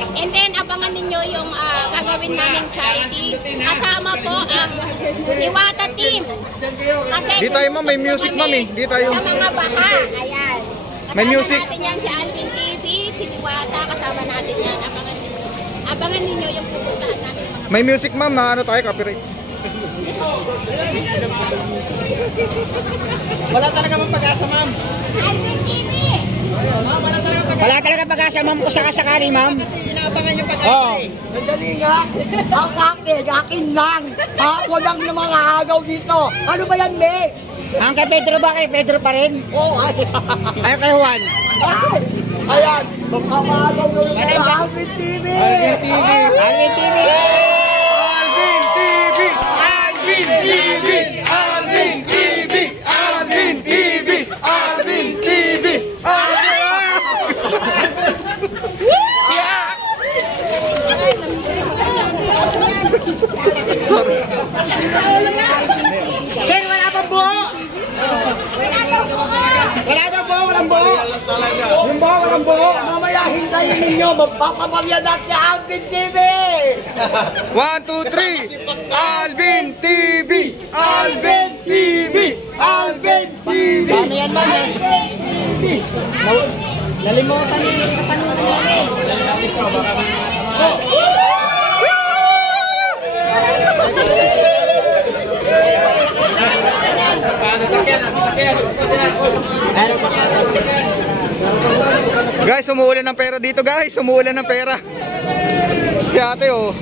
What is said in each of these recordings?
And then, abangan ninyo yung gagawin namin charity. Kasama po ang Iwata team. Kasi Di tayo ma'am, may music ma'am eh. Di tayo. Sa mga baha. Ayan. May music. Kasama natin yan si Alvin TV, si Iwata. Kasama natin yan. Abangan ninyo yung pupuntaan natin. May music ma'am, ano tayo, copyright. Wala talaga mong pag-asa, ma'am. Alvin TV! Wala talaga pag-asa, ma'am, kung sakasakali, ma'am. Kasi inaabangan yung pag-asa eh. Nandali nga, ang akin lang. Walang na mga agaw dito. Ano ba yan, me? Ang kay Pedro ba? Kay Pedro pa rin? Oo, Ay, kay Juan. ayan. Magpapagaw na yung Alvin TV. Alvin TV. Alvin TV. Alvin TV! Alvin TV! Alvin TV! Alvin TV! Alvin TV! Sir, wala pang buo. Wala daw buo, walang buo. Yung buo, walang buo. Mamaya hintayin ninyo, magpapamagya natin Alvin TV. 1, 2, 3! Alvin TV! Alvin TV! Alvin TV! Ano yan, ma'am? Nalimutan niyo yung katanungan namin. Guys, umuulan ng pera dito guys. Umuulan ng pera. Si ate oh.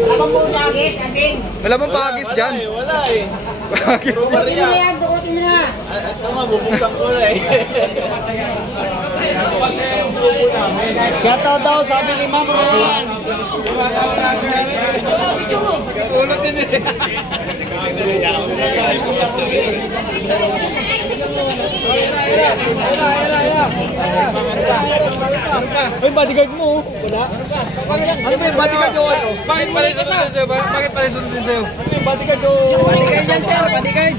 Wala pang buo lagis, Alvin. Wala bang pagis dyan? Wala eh. Pagis. Dukutin mo na yan, dukutin mo na. Tama, bubuksan ko na eh. Shoutout daw, sabi ni Ma'am Rowan. Ulot din eh. Ay, bodyguard mo. Wala. Ano ba yung bodyguard nyo? Bakit pala yung sunod sa'yo? Bakit pala yung sunod din sa'yo? Bodyguard yan, sir. Bodyguard.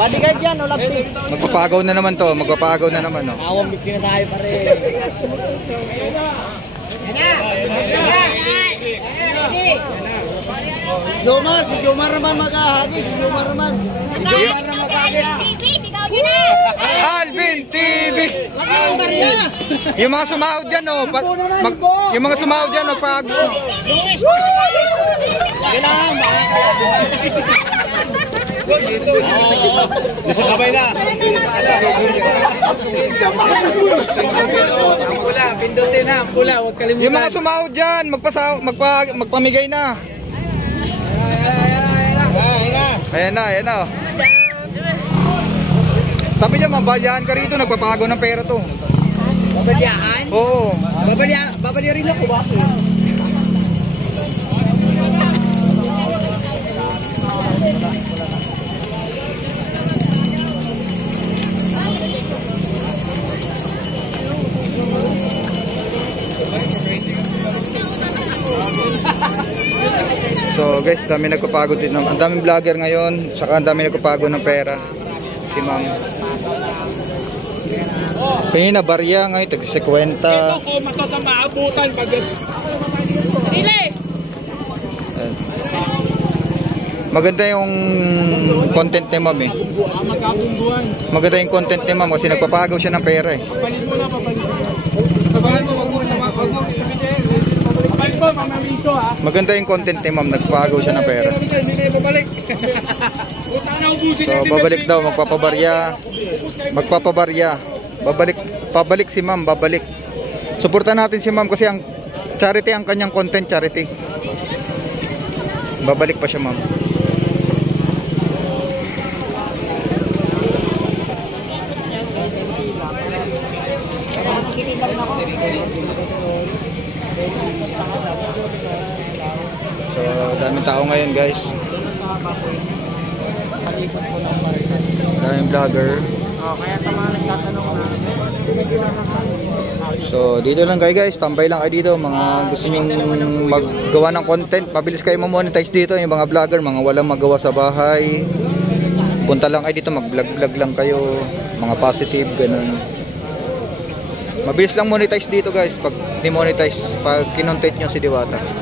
Bodyguard yan, wala pin. Magpapagaw na naman to. Magpapagaw na naman oh. Awang bigyan na tayo pare. Jomar, si Jomar naman mag-ahagis. Si Jomar naman. Alvin TV, sigaw nyo na! Alvin TV! Yung mga sumahod dyan oh. Yung mga sumahod dyan oh. Pagis. Kailangan ba? Nasa kabay na. Ang pula, pindutin na. Ang pula, huwag kalimutan. Yung mga sumahod dyan. Magpamigay na. Ayan na, ayan na oh. Sabi niya, mabalyahan ka rito. Nagpapagaw ng pera to. Babalyahan? Oo. Babalya rin ako ba? So guys, dami nagpapagod din. Ang daming vlogger ngayon, saka ang dami nagpapagod ng pera. Si ma'am. Kanina barya ngayon, tag-50. Ito ko mata sa maabutan pag... Dili! Maganda yung content ni ma'am eh. Maganda yung content ni ma'am kasi nagpapagaw siya ng pera eh. Papalit mo na, papalit mo. Sabahan mo, wag mo papalit mo, mamamiso ha. Maganda yung content ni ma'am, nagpapagaw siya ng pera. Hindi na babalik. So babalik daw, magpapabarya. Magpapabarya. Pabalik si ma'am, babalik. Suportahan natin si ma'am kasi ang charity, ang kanyang content charity. Babalik pa siya ma'am. So daming tao ngayon guys. Daming vlogger. Kaya sa mga nagtatanong na, So dito lang kayo guys, tambay lang kayo dito. Mga gusto nyo maggawa ng content, mabilis kayo mamonetize dito. Yung mga vlogger, mga walang magawa sa bahay, Punta lang kayo dito, mag-vlog-vlog lang kayo, mga positive, ganun. Mabilis lang monetize dito guys, pag demonetize, pag kinontent nyo si Diwata.